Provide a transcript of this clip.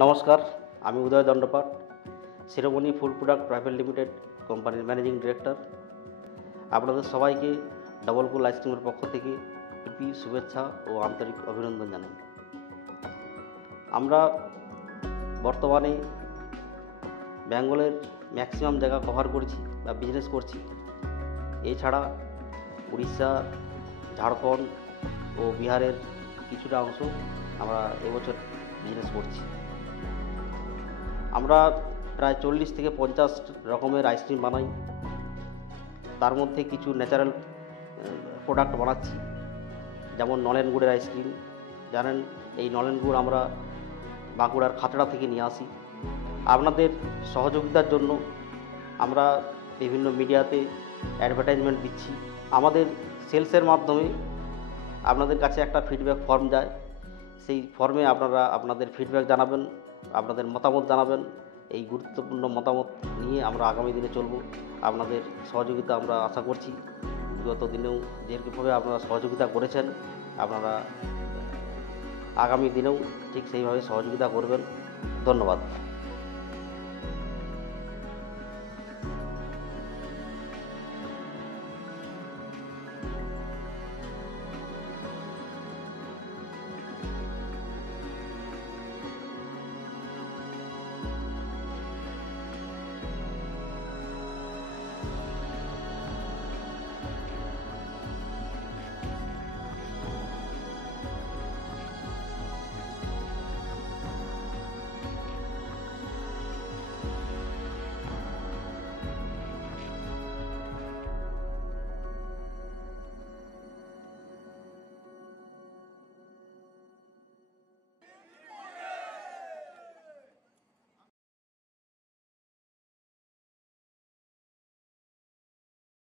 নমস্কার, আমি উদয় দণ্ডপাট, শিরোমণি food product private limited কোম্পানির ম্যানেজিং ডিরেক্টর। আপনাদের সবাইকে ডবল কুল আইসক্রিমের পক্ষ থেকে প্রীতি শুভেচ্ছা ও আন্তরিক অভিনন্দন জানাই। আমরা বর্তমানে বেঙ্গলের ম্যাক্সিমাম জায়গা কভার করছি বা বিজনেস করছি। এছাড়া উড়িষ্যা, ঝাড়খণ্ড ও বিহারের কিছুটা অংশ আমরা এবছর বিজনেস করছি। আমরা প্রায় 40 থেকে 50 রকমের আইসক্রিম বানাই। তার মধ্যে কিছু ন্যাচারাল প্রোডাক্ট বানাচ্ছি, যেমন নলেন গুড়ের আইসক্রিম। জানেন, এই নলেন গুড় আমরা বাঁকুড়ার খাতড়া থেকে নিয়ে আসি। আপনাদের সহযোগিতার জন্য আমরা বিভিন্ন মিডিয়াতে অ্যাডভার্টাইজমেন্ট দিচ্ছি। আমাদের সেলসের মাধ্যমে আপনাদের কাছে একটা ফিডব্যাক ফর্ম যায়। সেই ফর্মে আপনারা আপনাদের ফিডব্যাক জানাবেন, আপনাদের মতামত জানাবেন। এই গুরুত্বপূর্ণ মতামত নিয়ে আমরা আগামী দিনে চলব। আপনাদের সহযোগিতা আমরা আশা করছি। বিগত দিনেও যেরকমভাবে আপনারা সহযোগিতা করেছেন, আপনারা আগামী দিনেও ঠিক সেইভাবে সহযোগিতা করবেন। ধন্যবাদ।